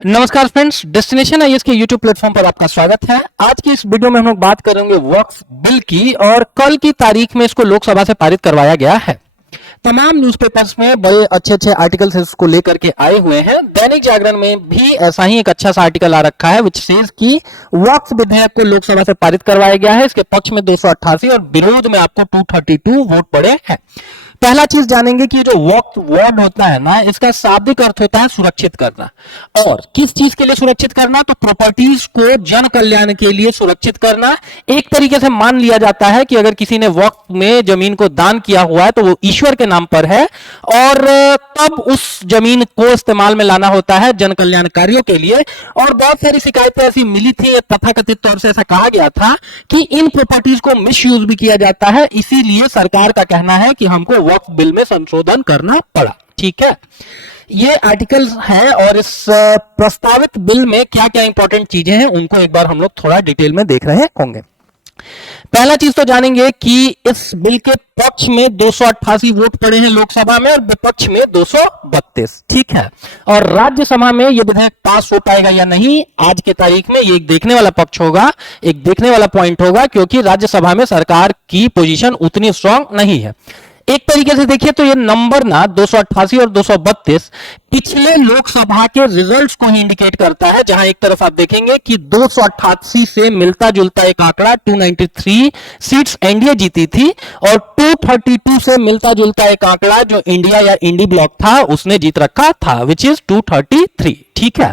नमस्कार friends, destination IAS के YouTube platform पर आपका स्वागत है। आज की इस वीडियो में हम लोग बात करेंगे वक्फ बिल की और कल की तारीख में इसको लोकसभा से पारित करवाया गया है। तमाम न्यूज़पेपर्स में बड़े अच्छे अच्छे आर्टिकल्स इसको लेकर के आए हुए हैं। दैनिक जागरण में भी ऐसा ही एक अच्छा सा आर्टिकल आ रखा है विच सेज कि वक्फ विधेयक को लोकसभा से पारित करवाया गया है। इसके पक्ष में 288 और विरोध में आपको 232 वोट पड़े हैं। पहला चीज जानेंगे कि जो वक्फ वर्ड होता है ना, इसका शाब्दिक अर्थ होता है सुरक्षित करना। और किस चीज के लिए सुरक्षित करना? तो प्रॉपर्टीज को जन कल्याण के लिए सुरक्षित करना। एक तरीके से मान लिया जाता है कि अगर किसी ने वक्फ में जमीन को दान किया हुआ है तो वो ईश्वर के नाम पर है और तब उस जमीन को इस्तेमाल में लाना होता है जन कल्याण कार्यों के लिए। और बहुत सारी शिकायतें ऐसी मिली थी, तथाकथित तौर से ऐसा कहा गया था कि इन प्रॉपर्टीज को मिसयूज भी किया जाता है, इसीलिए सरकार का कहना है कि हमको वक्फ बिल में संशोधन करना पड़ा। ठीक है, ये आर्टिकल है और इस प्रस्तावित बिल में क्या क्या इंपॉर्टेंट चीजें हैं उनको एक बार हम लोग थोड़ा डिटेल में देख रहे होंगे। पहला चीज तो जानेंगे कि इस बिल के पक्ष में 288 वोट पड़े हैं लोकसभा में और विपक्ष में 232। ठीक है, और राज्यसभा में यह विधेयक पास हो पाएगा या नहीं, आज के तारीख में ये एक देखने वाला पक्ष होगा, एक देखने वाला पॉइंट होगा, क्योंकि राज्यसभा में सरकार की पोजीशन उतनी स्ट्रांग नहीं है। एक तरीके से देखिए तो ये नंबर ना 288 और 232 पिछले लोकसभा के रिजल्ट्स को ही इंडिकेट करता है, जहां एक तरफ आप देखेंगे कि 288 से मिलता जुलता एक आंकड़ा 293 सीट्स एनडीए जीती थी और 232 से मिलता जुलता एक आंकड़ा जो इंडिया या इंडी ब्लॉक था उसने जीत रखा था, विच इज 233। ठीक है,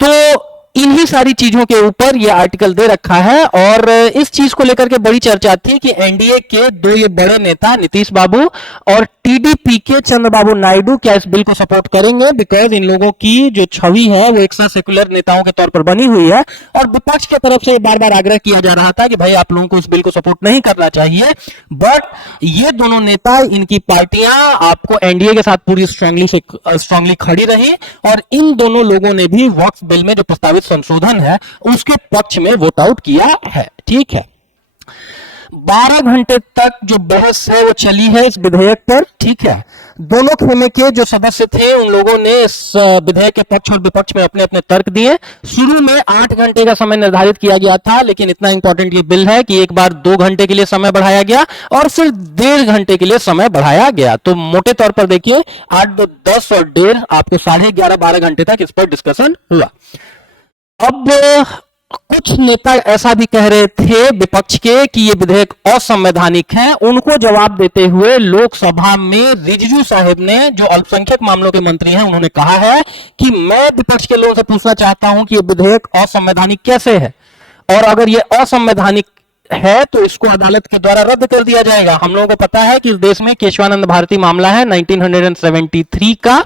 तो इन्हीं सारी चीजों के ऊपर ये आर्टिकल दे रखा है और इस चीज को लेकर के बड़ी चर्चा थी कि एनडीए के दो ये बड़े नेता नीतीश बाबू और टीडीपी के चंद्रबाबू नायडू क्या इस बिल को सपोर्ट करेंगे, बिकॉज इन लोगों की जो छवि है वो एक्स्ट्रा सेक्युलर नेताओं के तौर पर बनी हुई है और विपक्ष की तरफ से बार बार आग्रह किया जा रहा था कि भाई आप लोगों को इस बिल को सपोर्ट नहीं करना चाहिए। बट ये दोनों नेता, इनकी पार्टियां आपको एनडीए के साथ पूरी स्ट्रांगली खड़ी रही और इन दोनों लोगों ने भी वक्फ बिल में जो प्रस्तावित संशोधन है उसके पक्ष में वोट आउट किया है। ठीक है, 12 घंटे तक जो बहस है वो चली है इस विधेयक पर। ठीक है, दोनों खेमे के जो सदस्य थे उन लोगों ने इस विधेयक के पक्ष और विपक्ष में अपने अपने तर्क दिए। शुरू में 8 घंटे का समय निर्धारित किया गया था, लेकिन इतना इंपॉर्टेंट ये बिल है कि एक बार 2 घंटे के लिए समय बढ़ाया गया और फिर 1.5 घंटे के लिए समय बढ़ाया गया। तो मोटे तौर पर देखिए 8, 2, 10 और 1.5 आपको 11:30 12 घंटे तक इस पर डिस्कशन हुआ। अब कुछ नेता ऐसा भी कह रहे थे विपक्ष के कि ये विधेयक असंवैधानिक है। उनको जवाब देते हुए लोकसभा में रिजिजू साहब ने, जो अल्पसंख्यक मामलों के मंत्री हैं, उन्होंने कहा है कि मैं विपक्ष के लोगों से पूछना चाहता हूं कि ये विधेयक असंवैधानिक कैसे है और अगर ये असंवैधानिक है तो इसको अदालत के द्वारा रद्द कर दिया जाएगा। हम लोगों को पता है कि इस देश में केशवानंद भारती मामला है 1973 का,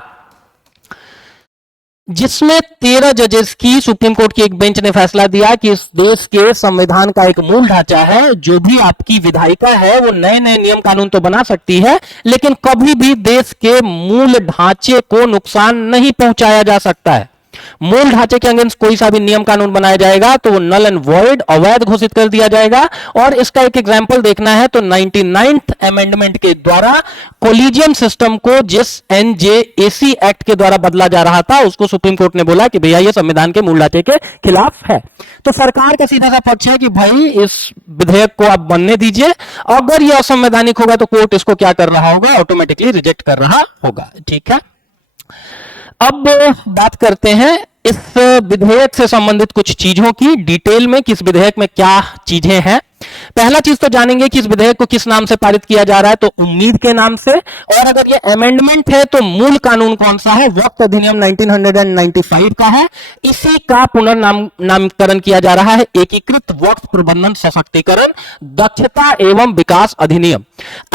जिसमें 13 जजेस की सुप्रीम कोर्ट की एक बेंच ने फैसला दिया कि इस देश के संविधान का एक मूल ढांचा है, जो भी आपकी विधायिका है वो नए नए नियम कानून तो बना सकती है लेकिन कभी भी देश के मूल ढांचे को नुकसान नहीं पहुंचाया जा सकता है। मूल ढांचे के अगेंस्ट कोई सा भी नियम कानून बनाया जाएगा तो वो नल एंड वॉइड, अवैध घोषित कर दिया जाएगा। और इसका एक एग्जांपल देखना है तो 99th अमेंडमेंट के द्वारा कोलिजियम सिस्टम को जिस एनजेएसी एक्ट के द्वारा बदला जा रहा था उसको सुप्रीम कोर्ट ने बोला कि भैया ये संविधान के मूल ढांचे के खिलाफ है। तो सरकार का सीधा सा पक्ष है कि भाई इस विधेयक को आप बनने दीजिए, अगर यह असंवैधानिक होगा तो कोर्ट इसको क्या कर रहा होगा, ऑटोमेटिकली रिजेक्ट कर रहा होगा। ठीक है, अब बात करते हैं इस विधेयक से संबंधित कुछ चीजों की डिटेल में, किस विधेयक में क्या चीजें हैं। पहला चीज तो जानेंगे कि इस विधेयक को किस नाम से पारित किया जा रहा है, तो उम्मीद के नाम से। और अगर ये अमेंडमेंट है तो मूल कानून कौन सा है? वक्फ अधिनियम 1995 का है। इसी का पुनर्नामकरण किया जा रहा है एकीकृत वक्फ प्रबंधन सशक्तिकरण दक्षता एवं विकास अधिनियम।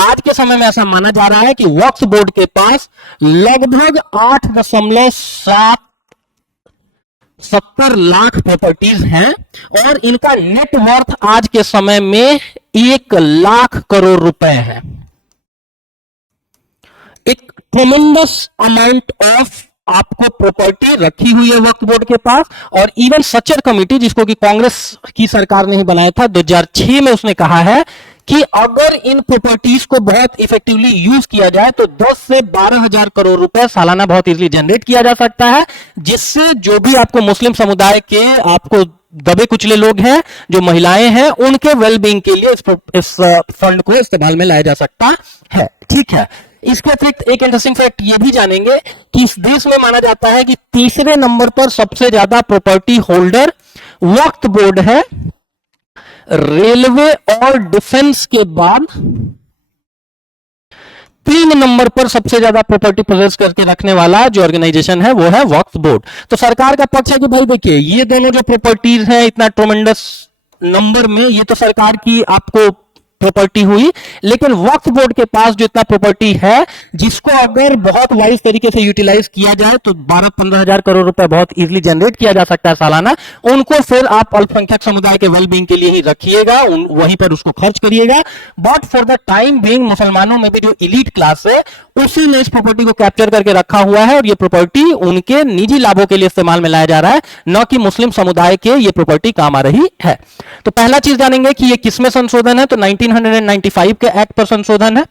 आज के समय में ऐसा माना जा रहा है कि वक्फ बोर्ड के पास लगभग 8.70 लाख प्रॉपर्टीज हैं और इनका नेट वर्थ आज के समय में 1 लाख करोड़ रुपए है। एक ट्रेमेंडस अमाउंट ऑफ आपको प्रॉपर्टी रखी हुई है वक्फ बोर्ड के पास। और इवन सचर कमेटी, जिसको कि कांग्रेस की सरकार ने ही बनाया था 2006 में, उसने कहा है कि अगर इन प्रॉपर्टीज को बहुत इफेक्टिवली यूज किया जाए तो 10 से 12,000 करोड़ रुपए सालाना बहुत इजीली जनरेट किया जा सकता है, जिससे जो भी आपको मुस्लिम समुदाय के आपको दबे कुचले लोग हैं, जो महिलाएं हैं, उनके वेलबींग के लिए इस फंड को इस्तेमाल में लाया जा सकता है। ठीक है, इसके अतिरिक्त एक इंटरेस्टिंग फैक्ट ये भी जानेंगे कि इस देश में माना जाता है कि तीसरे नंबर पर सबसे ज्यादा प्रॉपर्टी होल्डर वक्फ बोर्ड है। रेलवे और डिफेंस के बाद 3 नंबर पर सबसे ज्यादा प्रॉपर्टी पोजेस करके रखने वाला जो ऑर्गेनाइजेशन है वो है वक्फ बोर्ड। तो सरकार का पक्ष है कि भाई देखिए, ये दोनों जो प्रॉपर्टीज हैं इतना ट्रोमेंडस नंबर में, ये तो सरकार की आपको प्रॉपर्टी हुई, लेकिन वक्फ बोर्ड के पास जो इतना प्रॉपर्टी है जिसको अगर बहुत वाइज तरीके से यूटिलाइज किया जाए तो 12-15 हजार करोड़ रुपए बहुत इजीली जनरेट किया जा सकता है सालाना। उनको फिर आप अल्पसंख्यक समुदाय के वेलबींग के लिए ही रखिएगा, वहीं पर उसको खर्च करिएगा। But for the time being मुसलमानों में भी जो इलीट क्लास है उसी ने इस प्रॉपर्टी को कैप्चर करके रखा हुआ है और ये प्रॉपर्टी उनके निजी लाभों के लिए इस्तेमाल में लाया जा रहा है, न कि मुस्लिम समुदाय के ये प्रॉपर्टी काम आ रही है। तो पहला चीज जानेंगे कि ये किसमें संशोधन है, तो 1995 के एक्ट पर संशोधन है।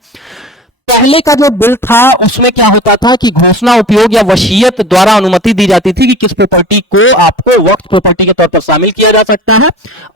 पहले का जो बिल था उसमें क्या होता था कि घोषणा, उपयोग या वसीयत द्वारा अनुमति दी जाती थी कि किस प्रॉपर्टी को आपको वक्फ प्रॉपर्टी के तौर पर शामिल किया जा सकता है।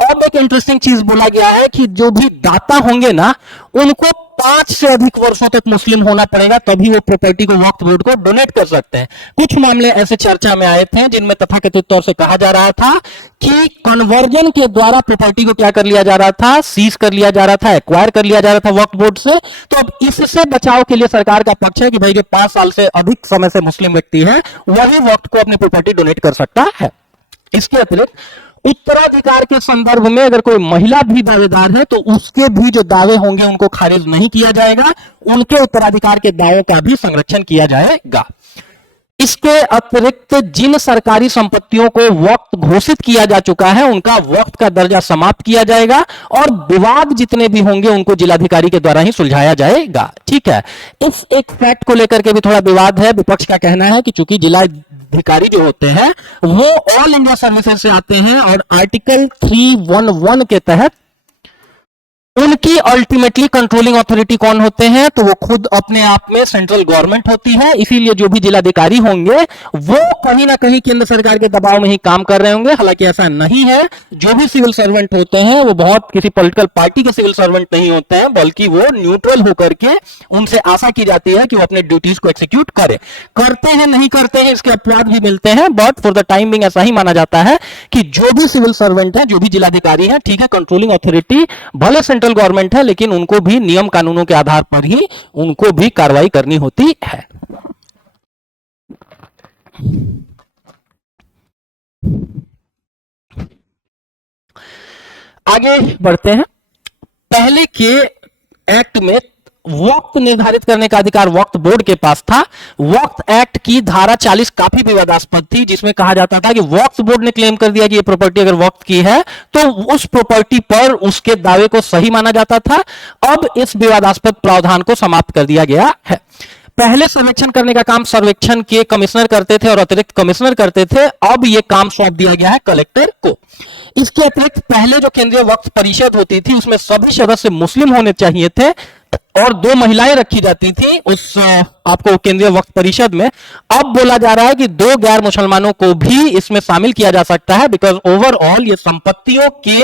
अब एक इंटरेस्टिंग चीज बोला गया है कि जो भी दाता होंगे ना, उनको 5 से अधिक वर्षों तक मुस्लिम होना पड़ेगा, तभी वो प्रॉपर्टी को वक्फ बोर्ड को डोनेट कर सकते हैं। कुछ मामले ऐसे चर्चा में आए थे जिनमें तथाकथित तौर से कहा जा रहा था कि कन्वर्जन के द्वारा प्रॉपर्टी को क्या कर लिया जा रहा था, सीज कर लिया जा रहा था, एक्वायर कर लिया जा रहा था वक्फ बोर्ड से। तो अब इससे बचाव के लिए सरकार का पक्ष है कि भाई जो 5 साल से अधिक समय से मुस्लिम व्यक्ति है वही वक्फ को अपनी प्रॉपर्टी डोनेट कर सकता है। इसके अतिरिक्त उत्तराधिकार के संदर्भ में अगर कोई महिला भी दावेदार है तो उसके भी जो दावे होंगे उनको खारिज नहीं किया जाएगा, उनके उत्तराधिकार के दावों का भी संरक्षण किया जाएगा। इसके अतिरिक्त जिन सरकारी संपत्तियों को वक्फ घोषित किया जा चुका है उनका वक्फ का दर्जा समाप्त किया जाएगा और विवाद जितने भी होंगे उनको जिलाधिकारी के द्वारा ही सुलझाया जाएगा। ठीक है, इस एक फैक्ट को लेकर के भी थोड़ा विवाद है। विपक्ष का कहना है कि चूंकि जिलाधिकारी जो होते हैं वो ऑल इंडिया सर्विसेज से आते हैं और आर्टिकल 311 के तहत उनकी अल्टीमेटली कंट्रोलिंग अथॉरिटी कौन होते हैं, तो वो खुद अपने आप में सेंट्रल गवर्नमेंट होती है। इसीलिए जो भी जिलाधिकारी होंगे वो कहीं ना कहीं केंद्र सरकार के दबाव में ही काम कर रहे होंगे। हालांकि ऐसा नहीं है, जो भी सिविल सर्वेंट होते हैं वो बहुत किसी पॉलिटिकल पार्टी के सिविल सर्वेंट नहीं होते हैं, बल्कि वो न्यूट्रल होकर के उनसे आशा की जाती है कि वो अपने ड्यूटीज को एक्सिक्यूट करे। करते हैं नहीं करते हैं इसके अपवाद भी मिलते हैं, but for the time being ऐसा ही माना जाता है कि जो भी सिविल सर्वेंट है, जो भी जिलाधिकारी है, ठीक है, कंट्रोलिंग अथॉरिटी भले सेंट्रल गवर्नमेंट है लेकिन उनको भी नियम कानूनों के आधार पर ही उनको भी कार्रवाई करनी होती है। आगे बढ़ते हैं। पहले के एक्ट में वक्त निर्धारित करने का अधिकार वक्फ बोर्ड के पास था। वक्फ एक्ट की धारा 40 काफी विवादास्पद थी, जिसमें कहा जाता था कि वक्फ बोर्ड ने क्लेम कर दिया कि ये प्रॉपर्टी अगर वक्फ की है तो उस प्रॉपर्टी पर उसके दावे को सही माना जाता था। अब इस विवादास्पद प्रावधान को समाप्त कर दिया गया है। पहले सर्वेक्षण करने का काम सर्वेक्षण के कमिश्नर करते थे और अतिरिक्त कमिश्नर करते थे, अब यह काम सौंप दिया गया है कलेक्टर को। इसके अतिरिक्त पहले जो केंद्रीय वक्फ परिषद होती थी उसमें सभी सदस्य मुस्लिम होने चाहिए थे और 2 महिलाएं रखी जाती थी उस आपको केंद्रीय वक्फ परिषद में। अब बोला जा रहा है कि 2 गैर मुसलमानों को भी इसमें शामिल किया जा सकता है, बिकॉज ओवरऑल ये संपत्तियों के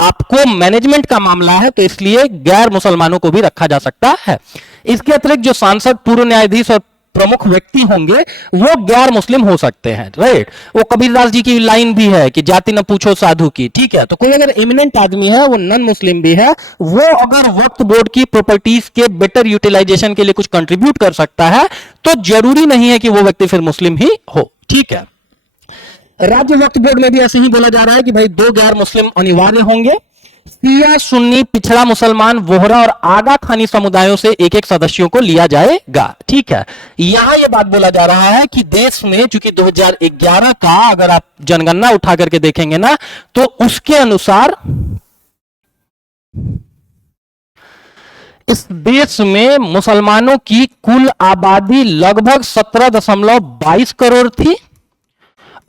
आपको मैनेजमेंट का मामला है, तो इसलिए गैर मुसलमानों को भी रखा जा सकता है। इसके अतिरिक्त जो सांसद, पूर्व न्यायाधीश और प्रमुख व्यक्ति होंगे वो गैर मुस्लिम हो सकते हैं, राइट। वो कबीरदास जी की लाइन भी है कि जाति न पूछो साधु की, ठीक है। तो कोई अगर एमिनेंट आदमी है, वो नॉन मुस्लिम भी है, वो अगर वक्फ बोर्ड की प्रॉपर्टीज के बेटर यूटिलाइजेशन के लिए कुछ कंट्रीब्यूट कर सकता है तो जरूरी नहीं है कि वो व्यक्ति फिर मुस्लिम ही हो, ठीक है। राज्य वक्फ बोर्ड में भी ऐसे ही बोला जा रहा है कि भाई 2 गैर मुस्लिम अनिवार्य होंगे। शिया, सुन्नी, पिछड़ा मुसलमान, वोहरा और आगा खानी समुदायों से 1-1 सदस्यों को लिया जाएगा, ठीक है। यहां यह बात बोला जा रहा है कि देश में चूंकि 2011 का अगर आप जनगणना उठा करके देखेंगे ना तो उसके अनुसार इस देश में मुसलमानों की कुल आबादी लगभग 17.22 करोड़ थी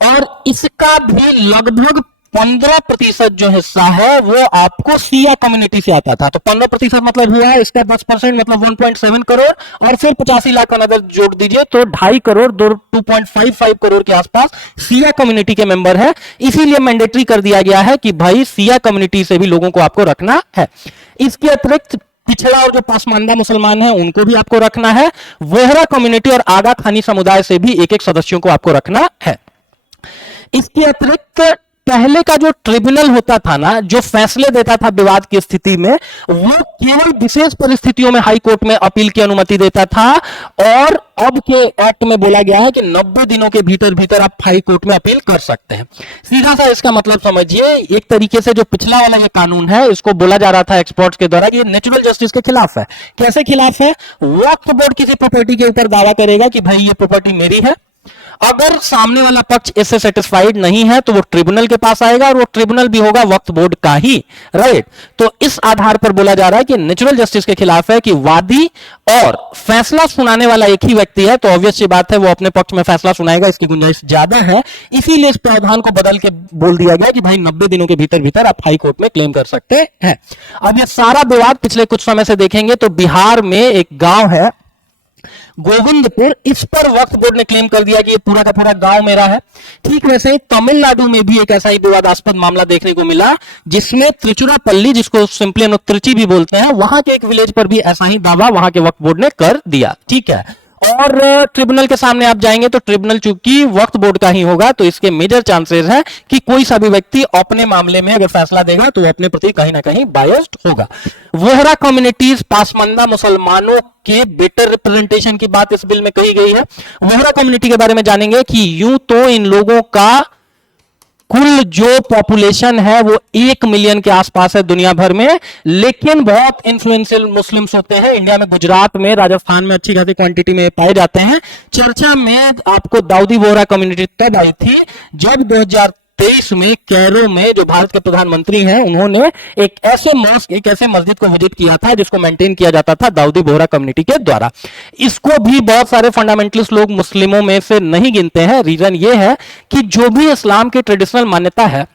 और इसका भी लगभग 15% जो हिस्सा है वो आपको सिया कम्युनिटी से आता था। तो 15% मतलब हुआ, इसका 10% मतलब 1.7 करोड़ और फिर 85 लाख का नजर जोड़ दीजिए तो 2.5 करोड़ 2.55 करोड़ के आसपास सिया कम्युनिटी के मेंबर है। इसीलिए मैंडेटरी कर दिया गया है कि भाई सिया कम्युनिटी से भी लोगों को आपको रखना है। इसके अतिरिक्त पिछड़ा और जो पासमानदा मुसलमान हैं उनको भी आपको रखना है। वोहरा कम्युनिटी और आगा खानी समुदाय से भी एक एक सदस्यों को आपको रखना है। इसके अतिरिक्त पहले का जो ट्रिब्यूनल होता था ना, जो फैसले देता था विवाद की स्थिति में, वो केवल विशेष परिस्थितियों में हाई कोर्ट में अपील की अनुमति देता था। और अब के एक्ट में बोला गया है कि 90 दिनों के भीतर भीतर आप हाई कोर्ट में अपील कर सकते हैं। सीधा सा इसका मतलब समझिए, एक तरीके से जो पिछला वाला ये कानून है, इसको बोला जा रहा था एक्सपर्ट्स के द्वारा कि ये नेचुरल जस्टिस के खिलाफ है। कैसे खिलाफ है? वक्फ बोर्ड किसी प्रॉपर्टी के ऊपर दावा करेगा कि भाई ये प्रॉपर्टी मेरी है, अगर सामने वाला पक्ष इससे सेटिस्फाइड नहीं है तो वो ट्रिब्यूनल के पास आएगा और वो ट्रिब्यूनल भी होगा वक्फ बोर्ड का ही, राइट। तो इस आधार पर बोला जा रहा है कि नेचुरल जस्टिस के खिलाफ है कि वादी और फैसला सुनाने वाला एक ही व्यक्ति है, तो ऑब्वियस सी बात है वो अपने पक्ष में फैसला सुनाएगा, इसकी गुंजाइश ज्यादा है। इसीलिए इस प्रावधान को बदल के बोल दिया गया कि भाई 90 दिनों के भीतर भीतर आप हाई कोर्ट में क्लेम कर सकते हैं। अब ये सारा विवाद पिछले कुछ समय से देखेंगे तो बिहार में एक गांव है गोविंदपुर, इस पर वक्फ बोर्ड ने क्लेम कर दिया कि ये पूरा का पूरा गांव मेरा है। ठीक वैसे ही तमिलनाडु में भी एक ऐसा ही विवादास्पद मामला देखने को मिला, जिसमें त्रिचुरापल्ली, जिसको सिंपली त्रिची भी बोलते हैं, वहां के एक विलेज पर भी ऐसा ही दावा वहां के वक्फ बोर्ड ने कर दिया। ठीक है, और ट्रिब्यूनल के सामने आप जाएंगे तो ट्रिब्यूनल चूंकि वक्फ बोर्ड का ही होगा, तो इसके मेजर चांसेस हैं कि कोई सा भी व्यक्ति अपने मामले में अगर फैसला देगा तो वो अपने प्रति कहीं ना कहीं बायस्ड होगा। वोहरा कम्युनिटीज, पासमानदा मुसलमानों के बेटर रिप्रेजेंटेशन की बात इस बिल में कही गई है। वोहरा कम्युनिटी के बारे में जानेंगे कि यूं तो इन लोगों का कुल जो पॉपुलेशन है वो 1 मिलियन के आसपास है दुनिया भर में, लेकिन बहुत इन्फ्लुएंशियल मुस्लिम्स होते हैं। इंडिया में, गुजरात में, राजस्थान में अच्छी खासी क्वांटिटी में पाए जाते हैं। चर्चा में आपको दाऊदी बोहरा कम्युनिटी तब आई थी जब 2023 में कैरो में जो भारत के प्रधानमंत्री हैं उन्होंने एक ऐसे मॉस्क, एक ऐसे मस्जिद को विजिट किया था जिसको मेंटेन किया जाता था दाऊदी बोहरा कम्युनिटी के द्वारा। इसको भी बहुत सारे फंडामेंटलिस्ट लोग मुस्लिमों में से नहीं गिनते हैं। रीजन ये है कि जो भी इस्लाम की ट्रेडिशनल मान्यता है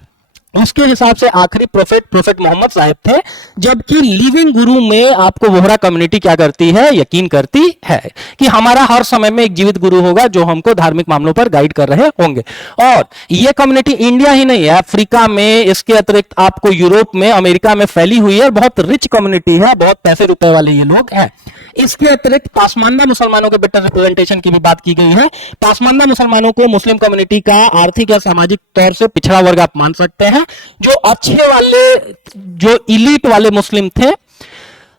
उसके हिसाब से आखिरी प्रोफेट मोहम्मद साहब थे, जबकि लिविंग गुरु में आपको वोहरा कम्युनिटी क्या करती है, यकीन करती है कि हमारा हर समय में एक जीवित गुरु होगा जो हमको धार्मिक मामलों पर गाइड कर रहे होंगे। और ये कम्युनिटी इंडिया ही नहीं है, अफ्रीका में, इसके अतिरिक्त आपको यूरोप में, अमेरिका में फैली हुई है। बहुत रिच कम्युनिटी है, बहुत पैसे रुपए वाले ये लोग हैं। इसके अतिरिक्त पासमानदा मुसलमानों के बेटर रिप्रेजेंटेशन की भी बात की गई है। पासमानदा मुसलमानों को मुस्लिम कम्युनिटी का आर्थिक या सामाजिक तौर से पिछड़ा वर्ग आप मान सकते हैं। जो अच्छे वाले, जो इलीट वाले मुस्लिम थे,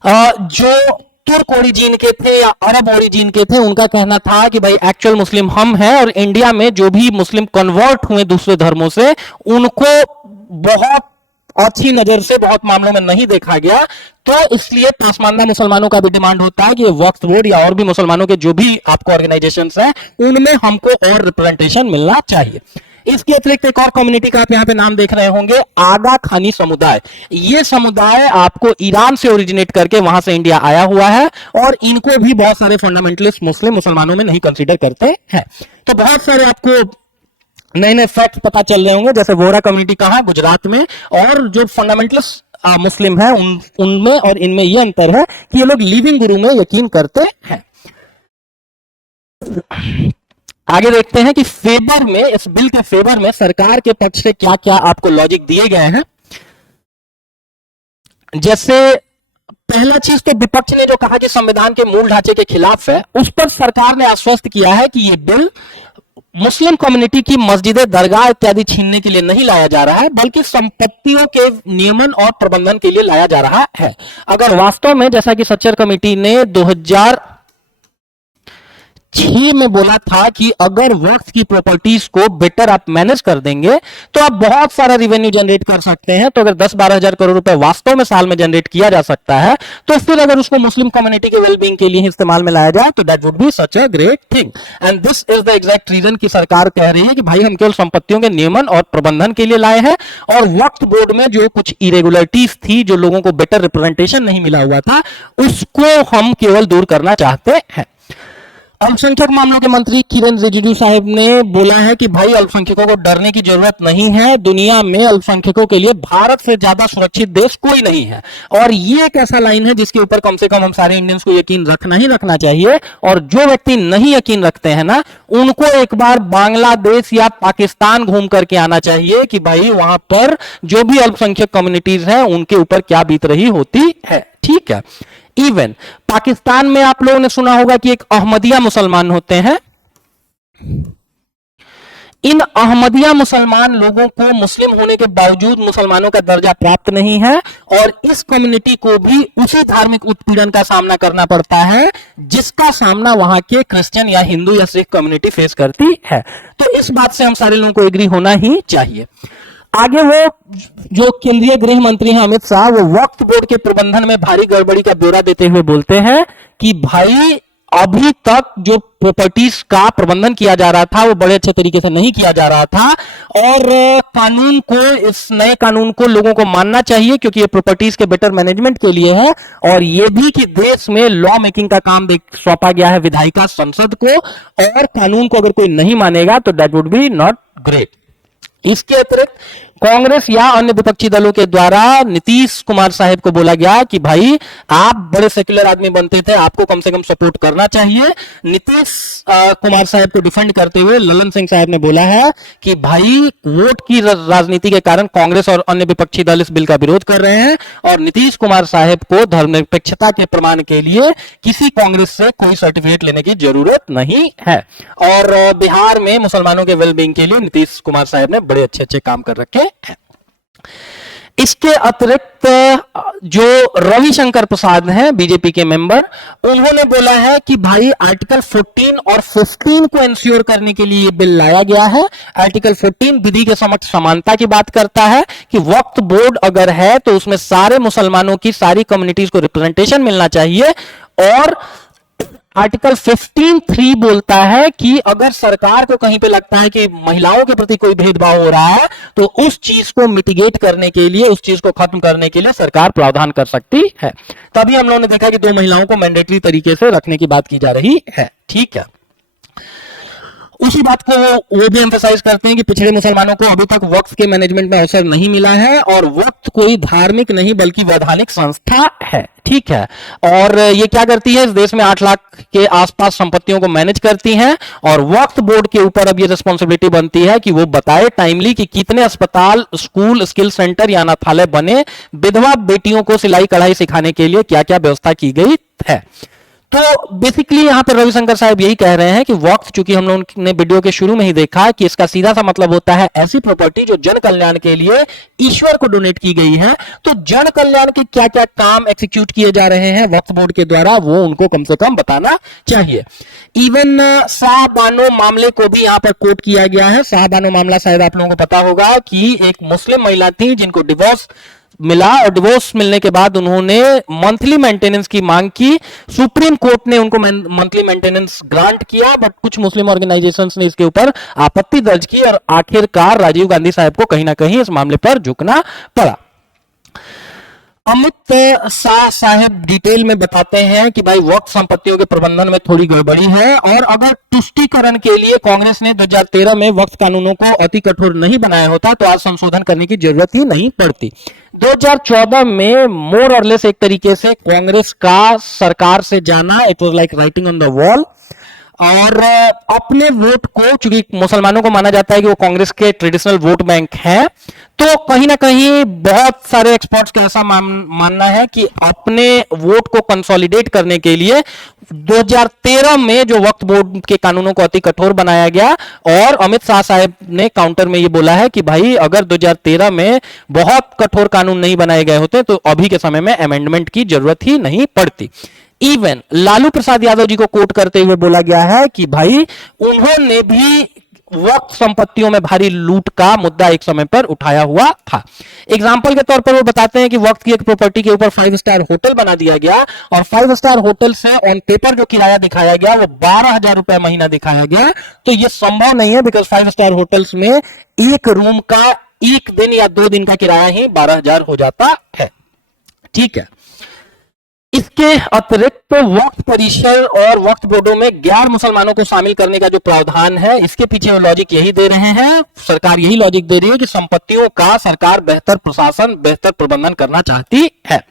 जो तुर्क ओरिजिन के थे या अरब ओरिजिन के थे, उनका कहना था कि भाई एक्चुअल मुस्लिम हम हैं, और इंडिया में जो भी मुस्लिम कन्वर्ट हुए दूसरे धर्मों से उनको बहुत अच्छी नजर से बहुत मामलों में नहीं देखा गया। तो इसलिए पासमानदा मुसलमानों का भी डिमांड होता है कि वक्फ बोर्ड या और भी मुसलमानों के जो भी आपको ऑर्गेनाइजेशंस हैं उनमें हमको और रिप्रेजेंटेशन मिलना चाहिए। इसके अतिरिक्त एक और कम्युनिटी का आप यहां पे नाम देख रहे होंगे, आगा खानी समुदाय। ये समुदाय आपको ईरान से ओरिजिनेट करके वहां से इंडिया आया हुआ है, और इनको भी बहुत सारे फंडामेंटलिस्ट मुसलमानों में नहीं कंसीडर करते हैं। तो बहुत सारे आपको नए नए फैक्ट पता चल रहे होंगे, जैसे वोहरा कम्युनिटी कहां, गुजरात में, और जो फंडामेंटलिस्ट मुस्लिम है उनमें और इनमें यह अंतर है कि ये लोग लिविंग गुरु में यकीन करते हैं। आगे देखते हैं कि फेवर में, इस बिल के फेवर में सरकार के पक्ष से क्या क्या आपको लॉजिक दिए गए हैं। जैसे पहला चीज तो विपक्ष ने जो कहा कि संविधान के मूल ढांचे के खिलाफ है, उस पर सरकार ने आश्वस्त किया है कि यह बिल मुस्लिम कम्युनिटी की मस्जिदें, दरगाह इत्यादि छीनने के लिए नहीं लाया जा रहा है, बल्कि संपत्तियों के नियमन और प्रबंधन के लिए लाया जा रहा है। अगर वास्तव में, जैसा कि सच्चर कमेटी ने 2006 में बोला था कि अगर वक्फ की प्रॉपर्टीज को बेटर आप मैनेज कर देंगे तो आप बहुत सारा रिवेन्यू जनरेट कर सकते हैं। तो अगर 10-12 हजार करोड़ रुपए वास्तव में साल में जनरेट किया जा सकता है, तो फिर अगर उसको मुस्लिम कम्युनिटी के वेलबींग के लिए इस्तेमाल में लाया जाए तो that would be such a great thing. And this is the exact reason कि सरकार कह रही है कि भाई हम केवल संपत्तियों के नियमन और प्रबंधन के लिए लाए हैं, और वक्फ बोर्ड में जो कुछ इरेगुलरिटीज थी, जो लोगों को बेटर रिप्रेजेंटेशन नहीं मिला हुआ था, उसको हम केवल दूर करना चाहते हैं। अल्पसंख्यक मामलों के मंत्री किरेन रिजिजू साहब ने बोला है कि भाई अल्पसंख्यकों को डरने की जरूरत नहीं है, दुनिया में अल्पसंख्यकों के लिए भारत से ज्यादा सुरक्षित देश कोई नहीं है। और ये एक ऐसा लाइन है जिसके ऊपर कम से कम हम सारे इंडियंस को यकीन रखना ही रखना चाहिए। और जो व्यक्ति नहीं यकीन रखते हैं ना, उनको एक बार बांग्लादेश या पाकिस्तान घूम करके आना चाहिए कि भाई वहां पर जो भी अल्पसंख्यक कम्युनिटीज हैं उनके ऊपर क्या बीत रही होती है। ठीक है, इवन पाकिस्तान में आप लोगों ने सुना होगा कि एक अहमदिया मुसलमान होते हैं। इन अहमदिया मुसलमान लोगों को मुस्लिम होने के बावजूद मुसलमानों का दर्जा प्राप्त नहीं है और इस कम्युनिटी को भी उसी धार्मिक उत्पीड़न का सामना करना पड़ता है जिसका सामना वहां के क्रिश्चियन या हिंदू या सिख कम्युनिटी फेस करती है। तो इस बात से हम सारे लोगों को एग्री होना ही चाहिए। आगे वो जो केंद्रीय गृह मंत्री हैं अमित शाह, वो वक्फ बोर्ड के प्रबंधन में भारी गड़बड़ी का ब्यौरा देते हुए बोलते हैं कि भाई अभी तक जो प्रॉपर्टीज का प्रबंधन किया जा रहा था वो बड़े अच्छे तरीके से नहीं किया जा रहा था और कानून को, इस नए कानून को लोगों को मानना चाहिए क्योंकि ये प्रॉपर्टीज के बेटर मैनेजमेंट के लिए है। और ये भी कि देश में लॉ मेकिंग का काम सौंपा गया है विधायिका संसद को, और कानून को अगर कोई नहीं मानेगा तो that would B not great. इसके अतिरिक्त कांग्रेस या अन्य विपक्षी दलों के द्वारा नीतीश कुमार साहब को बोला गया कि भाई आप बड़े सेक्युलर आदमी बनते थे, आपको कम से कम सपोर्ट करना चाहिए। नीतीश कुमार साहब को डिफेंड करते हुए ललन सिंह साहब ने बोला है कि भाई वोट की राजनीति के कारण कांग्रेस और अन्य विपक्षी दल इस बिल का विरोध कर रहे हैं और नीतीश कुमार साहब को धर्मनिरपेक्षता के प्रमाण के लिए किसी कांग्रेस से कोई सर्टिफिकेट लेने की जरूरत नहीं है। और बिहार में मुसलमानों के वेलबींग के लिए नीतीश कुमार साहब ने बड़े अच्छे अच्छे काम कर रखे हैं। इसके अतिरिक्त जो रविशंकर प्रसाद हैं बीजेपी के मेंबर, उन्होंने बोला है कि भाई आर्टिकल 14 और 15 को इंश्योर करने के लिए बिल लाया गया है। आर्टिकल 14 विधि के समक्ष समानता की बात करता है कि वक्फ बोर्ड अगर है तो उसमें सारे मुसलमानों की, सारी कम्युनिटीज को रिप्रेजेंटेशन मिलना चाहिए। और आर्टिकल 15(3) बोलता है कि अगर सरकार को कहीं पे लगता है कि महिलाओं के प्रति कोई भेदभाव हो रहा है तो उस चीज को मिटिगेट करने के लिए, उस चीज को खत्म करने के लिए सरकार प्रावधान कर सकती है। तभी हम लोगों ने देखा कि 2 महिलाओं को मैंडेटरी तरीके से रखने की बात की जा रही है। ठीक है, उसी बात को वो भी एम्फसाइज करते हैं कि पिछड़े मुसलमानों को अभी तक वक्फ के मैनेजमेंट में अवसर नहीं मिला है और वक्फ कोई धार्मिक नहीं बल्कि वैधानिक संस्था है। ठीक है, और ये क्या करती है, इस देश में 8 लाख के आसपास संपत्तियों को मैनेज करती हैं और वक्फ बोर्ड के ऊपर अब ये रिस्पॉन्सिबिलिटी बनती है कि वो बताए टाइमली कि कितने अस्पताल, स्कूल, स्किल सेंटर या अनाथालय बने, विधवा बेटियों को सिलाई कढ़ाई सिखाने के लिए क्या क्या व्यवस्था की गई है। तो बेसिकली यहां पर रविशंकर साहब यही कह रहे हैं कि वक्फ, चूंकि हम लोगों ने वीडियो के शुरू में ही देखा कि इसका सीधा सा मतलब होता है ऐसी प्रॉपर्टी जो जन कल्याण के लिए ईश्वर को डोनेट की गई है। तो जन कल्याण के क्या क्या काम एग्जीक्यूट किए जा रहे हैं वक्फ बोर्ड के द्वारा, वो उनको कम से कम बताना चाहिए। इवन शाहबानो मामले को भी यहां पर कोट किया गया है। शाहबानो मामला शायद आप लोगों को पता होगा कि एक मुस्लिम महिला थी जिनको डिवोर्स मिला और डिवोर्स मिलने के बाद उन्होंने मंथली मेंटेनेंस की मांग की। सुप्रीम कोर्ट ने उनको मंथली मेंटेनेंस ग्रांट किया, बट कुछ मुस्लिम ऑर्गेनाइजेशंस ने इसके ऊपर आपत्ति दर्ज की और आखिरकार राजीव गांधी साहब को कहीं ना कहीं इस मामले पर झुकना पड़ा। अमित शाह साहब डिटेल में बताते हैं कि भाई वक्फ संपत्तियों के प्रबंधन में थोड़ी गड़बड़ी है और अगर तुष्टीकरण के लिए कांग्रेस ने 2013 में वक्फ कानूनों को अति कठोर नहीं बनाया होता तो आज संशोधन करने की जरूरत ही नहीं पड़ती। 2014 में मोर और लेस एक तरीके से कांग्रेस का सरकार से जाना, it was like writing on the wall. और अपने वोट को, चूंकि मुसलमानों को माना जाता है कि वो कांग्रेस के ट्रेडिशनल वोट बैंक हैं, तो कहीं ना कहीं बहुत सारे एक्सपर्ट्स का ऐसा मानना है कि अपने वोट को कंसोलिडेट करने के लिए 2013 में जो वक्फ बोर्ड के कानूनों को अति कठोर बनाया गया और अमित शाह साहब ने काउंटर में ये बोला है कि भाई अगर 2013 में बहुत कठोर कानून नहीं बनाए गए होते तो अभी के समय में अमेंडमेंट की जरूरत ही नहीं पड़ती। इवन लालू प्रसाद यादव जी को कोट करते हुए बोला गया है कि भाई उन्होंने भी वक्फ संपत्तियों में भारी लूट का मुद्दा एक समय पर उठाया हुआ था। एग्जाम्पल के तौर पर वो बताते हैं कि वक्त की एक प्रॉपर्टी के ऊपर 5 स्टार होटल बना दिया गया और 5 स्टार होटल से ऑन पेपर जो किराया दिखाया गया वो 12,000 रुपए महीना दिखाया गया। तो ये संभव नहीं है, बिकॉज 5 स्टार होटल्स में एक रूम का 1 दिन या 2 दिन का किराया ही 12,000 हो जाता है। ठीक है, इसके इसके अतिरिक्त वक्फ परिषद और वक्फ बोर्डों में गैर मुसलमानों को शामिल करने का जो प्रावधान है, इसके पीछे वो लॉजिक यही दे रहे हैं, सरकार यही लॉजिक दे रही है कि संपत्तियों का सरकार बेहतर प्रशासन, बेहतर प्रबंधन करना चाहती है।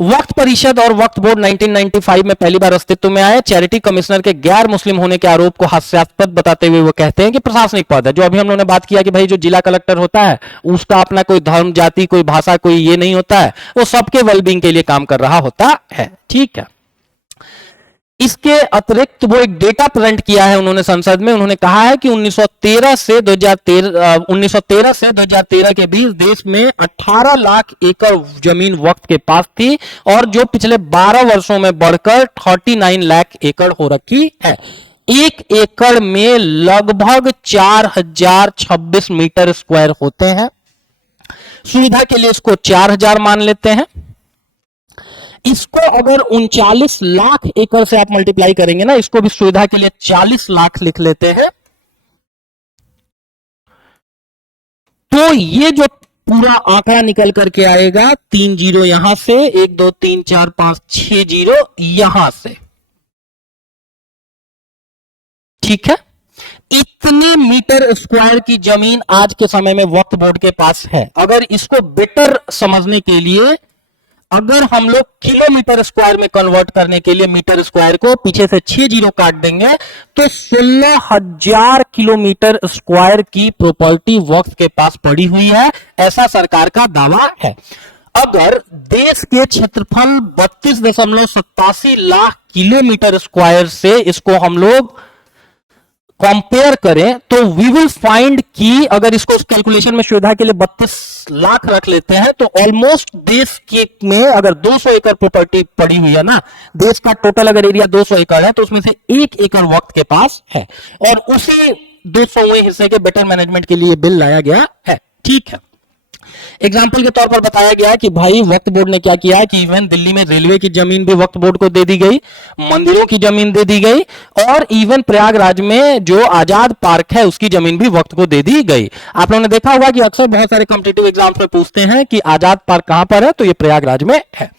वक्फ परिषद और वक्फ बोर्ड 1995 में पहली बार अस्तित्व में आए। चैरिटी कमिश्नर के गैर मुस्लिम होने के आरोप को हास्यास्पद बताते हुए वो कहते हैं कि प्रशासनिक पद है। जो अभी हम लोगों ने बात किया कि भाई जो जिला कलेक्टर होता है उसका अपना कोई धर्म, जाति, कोई भाषा, कोई ये नहीं होता है, वो सबके वेलबींग के लिए काम कर रहा होता है। ठीक है। इसके अतिरिक्त वो एक डेटा प्रेजेंट किया है उन्होंने संसद में। उन्होंने कहा है कि 1913 से 2013 के बीच देश में 18 लाख एकड़ जमीन वक्फ के पास थी और जो पिछले 12 वर्षों में बढ़कर 39 लाख एकड़ हो रखी है। एक एकड़ में लगभग 4026 मीटर स्क्वायर होते हैं। सुविधा के लिए इसको 4000 मान लेते हैं। इसको अगर 39 लाख एकड़ से आप मल्टीप्लाई करेंगे ना, इसको भी सुविधा के लिए 40 लाख लिख लेते हैं, तो ये जो पूरा आंकड़ा निकल करके आएगा 3 जीरो यहां से, 1 2 3 4 5 6 जीरो यहां से। ठीक है। इतने मीटर स्क्वायर की जमीन आज के समय में वक्फ बोर्ड के पास है। अगर इसको बेटर समझने के लिए अगर हम लोग किलोमीटर स्क्वायर में कन्वर्ट करने के लिए मीटर स्क्वायर को पीछे से 6 जीरो काट देंगे तो 16,000 किलोमीटर स्क्वायर की प्रॉपर्टी वक्फ के पास पड़ी हुई है, ऐसा सरकार का दावा है। अगर देश के क्षेत्रफल 32.87 लाख किलोमीटर स्क्वायर से इसको हम लोग कंपेयर करें तो वी विल फाइंड कि अगर इसको कैलकुलेशन में सुविधा के लिए 32 लाख रख लेते हैं तो ऑलमोस्ट देश के में अगर 200 एकड़ प्रॉपर्टी पड़ी हुई है ना, देश का टोटल अगर एरिया 200 एकड़ है तो उसमें से 1 एकड़ वक्त के पास है और उसी 200वें हिस्से के बेटर मैनेजमेंट के लिए बिल लाया गया है। ठीक है। एग्जाम्पल के तौर पर बताया गया कि भाई वक्फ बोर्ड ने क्या किया कि इवन दिल्ली में रेलवे की जमीन भी वक्फ बोर्ड को दे दी गई, मंदिरों की जमीन दे दी गई और इवन प्रयागराज में जो आजाद पार्क है उसकी जमीन भी वक्फ को दे दी गई। आप लोगों ने देखा होगा कि अक्सर बहुत सारे कॉम्पिटिटिव एग्जाम्स में पूछते हैं कि आजाद पार्क कहां पर है, तो ये प्रयागराज में है।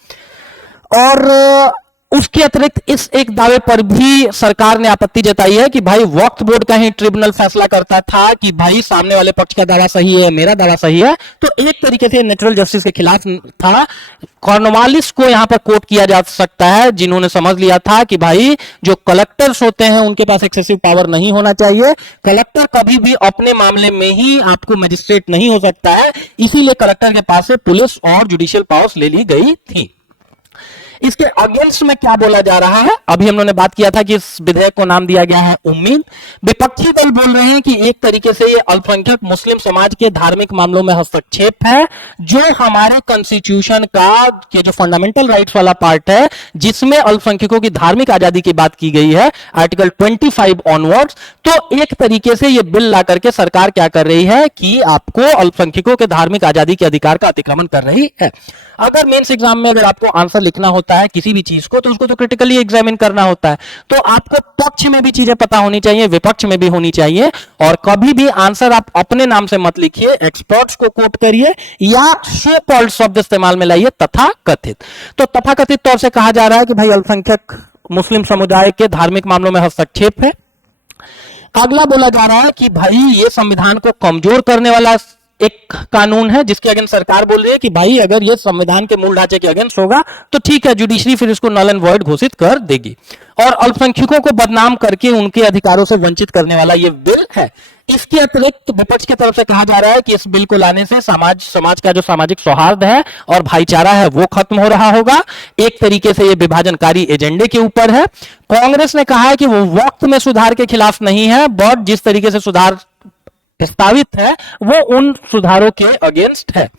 और उसके अतिरिक्त इस एक दावे पर भी सरकार ने आपत्ति जताई है कि भाई वक्फ बोर्ड का ही ट्रिब्यूनल फैसला करता था कि भाई सामने वाले पक्ष का दावा सही है, मेरा दावा सही है, तो एक तरीके से नेचुरल जस्टिस के खिलाफ था। कॉर्नवालिस को यहां पर कोट किया जा सकता है, जिन्होंने समझ लिया था कि भाई जो कलेक्टर्स होते हैं उनके पास एक्सेसिव पावर नहीं होना चाहिए, कलेक्टर कभी भी अपने मामले में ही आपको मजिस्ट्रेट नहीं हो सकता है, इसीलिए कलेक्टर के पास से पुलिस और जुडिशियल पावर्स ले ली गई थी। इसके अगेंस्ट में क्या बोला जा रहा है, अभी हम लोगों ने बात किया था कि इस विधेयक को नाम दिया गया है उम्मीद। विपक्षी दल बोल रहे हैं कि एक तरीके से ये अल्पसंख्यक मुस्लिम समाज के धार्मिक मामलों में हस्तक्षेप है, जो हमारे कॉन्स्टिट्यूशन का के जो फंडामेंटल राइट्स वाला पार्ट है जिसमें अल्पसंख्यकों की धार्मिक आजादी की बात की गई है, आर्टिकल 25 ऑनवर्ड्स। तो एक तरीके से ये बिल ला करके सरकार क्या कर रही है कि आपको अल्पसंख्यकों के धार्मिक आजादी के अधिकार का अतिक्रमण कर रही है। अगर मेंस एग्जाम में अगर आपको आंसर लिखना होता है किसी भी चीज को तो उसको तो क्रिटिकली एग्जामिन करना होता है, तो आपको पक्ष में भी चीजें पता होनी चाहिए, विपक्ष में भी होनी चाहिए। और कभी भी आंसर आप अपने नाम से मत लिखिए, एक्सपर्ट्स को कोट करिए या सो कॉल्ड शब्द इस्तेमाल में लाइए, तथाकथित। तो तथाकथित तौर से कहा जा रहा है कि भाई अल्पसंख्यक मुस्लिम समुदाय के धार्मिक मामलों में हस्तक्षेप है। अगला बोला जा रहा है कि भाई ये संविधान को कमजोर करने वाला एक कानून है, जिसके अगेंस्ट सरकार बोल रही है कि भाई अगर ये संविधान के मूल ढांचे के अगेंस्ट होगा तो ठीक है, जुडिशरी फिर इसको नल एंड वॉइड घोषित कर देगी। और अल्पसंख्यकों को बदनाम करके उनके अधिकारों से वंचित करने वाला ये बिल है। इसके अतिरिक्त विपक्ष की तरफ से कहा जा रहा है कि इस बिल को लाने से समाज का जो सामाजिक सौहार्द है और भाईचारा है वो खत्म हो रहा होगा। एक तरीके से ये विभाजनकारी एजेंडे के ऊपर है। कांग्रेस ने कहा है कि वो वक्त में सुधार के खिलाफ नहीं है, बट जिस तरीके से सुधार प्रस्तावित है वो उन सुधारों के अगेंस्ट है।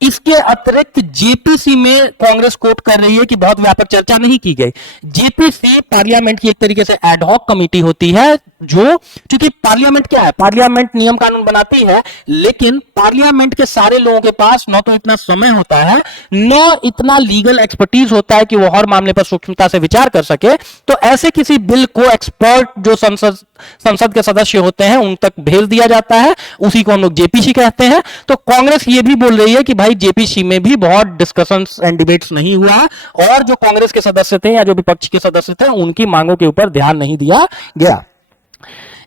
इसके अतिरिक्त जेपीसी में कांग्रेस कोट कर रही है कि बहुत व्यापक चर्चा नहीं की गई। जेपीसी पार्लियामेंट की एक तरीके से एडहॉक कमेटी होती है जो, क्योंकि पार्लियामेंट क्या है, पार्लियामेंट नियम कानून बनाती है, लेकिन पार्लियामेंट के सारे लोगों के पास न तो इतना समय होता है, न इतना लीगल एक्सपर्टीज होता है कि वो हर मामले पर सूक्ष्मता से विचार कर सके। तो ऐसे किसी बिल को एक्सपर्ट जो संसद के सदस्य होते हैं उन तक भेज दिया जाता है, उसी को हम लोग जेपीसी कहते हैं। तो कांग्रेस ये भी बोल रही है कि भाई जेपीसी में भी बहुत डिस्कशंस एंड डिबेट्स नहीं हुआ, और जो कांग्रेस के सदस्य थे या जो विपक्ष के सदस्य थे उनकी मांगों के ऊपर ध्यान नहीं दिया गया।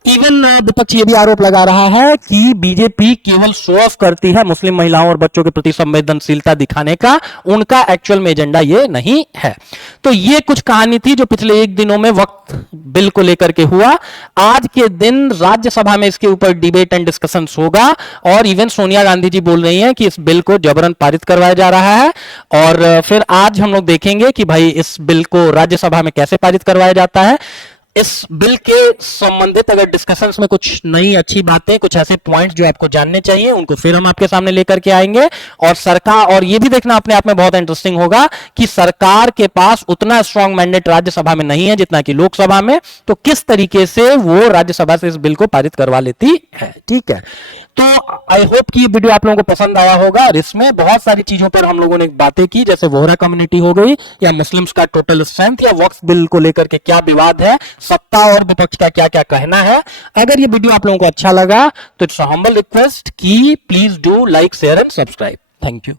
इवन विपक्ष ये भी आरोप लगा रहा है कि बीजेपी केवल शो ऑफ करती है मुस्लिम महिलाओं और बच्चों के प्रति संवेदनशीलता दिखाने का, उनका एक्चुअल में एजेंडा ये नहीं है। तो ये कुछ कहानी थी जो पिछले एक दिनों में वक्त बिल को लेकर के हुआ। आज के दिन राज्यसभा में इसके ऊपर डिबेट एंड डिस्कशन होगा, और इवन सोनिया गांधी जी बोल रही हैं कि इस बिल को जबरन पारित करवाया जा रहा है। और फिर आज हम लोग देखेंगे कि भाई इस बिल को राज्यसभा में कैसे पारित करवाया जाता है। इस बिल के संबंधित अगर डिस्कशंस में कुछ नई अच्छी बातें, कुछ ऐसे पॉइंट्स जो आपको जानने चाहिए, उनको फिर हम आपके सामने लेकर के आएंगे। और सरकार, और ये भी देखना अपने आप में बहुत इंटरेस्टिंग होगा कि सरकार के पास उतना स्ट्रांग मैंडेट राज्यसभा में नहीं है जितना कि लोकसभा में, तो किस तरीके से वो राज्यसभा से इस बिल को पारित करवा लेती है। ठीक है, तो आई होप कि ये वीडियो आप लोगों को पसंद आया होगा, और इसमें बहुत सारी चीजों पर हम लोगों ने बातें की, जैसे वोहरा कम्युनिटी हो गई, या मुस्लिम्स का टोटल स्ट्रेंथ, या वक्फ बिल को लेकर के क्या विवाद है, सत्ता और विपक्ष का क्या क्या कहना है। अगर ये वीडियो आप लोगों को अच्छा लगा तो इट्स अ हम्बल रिक्वेस्ट कि please do like, share and subscribe. Thank you.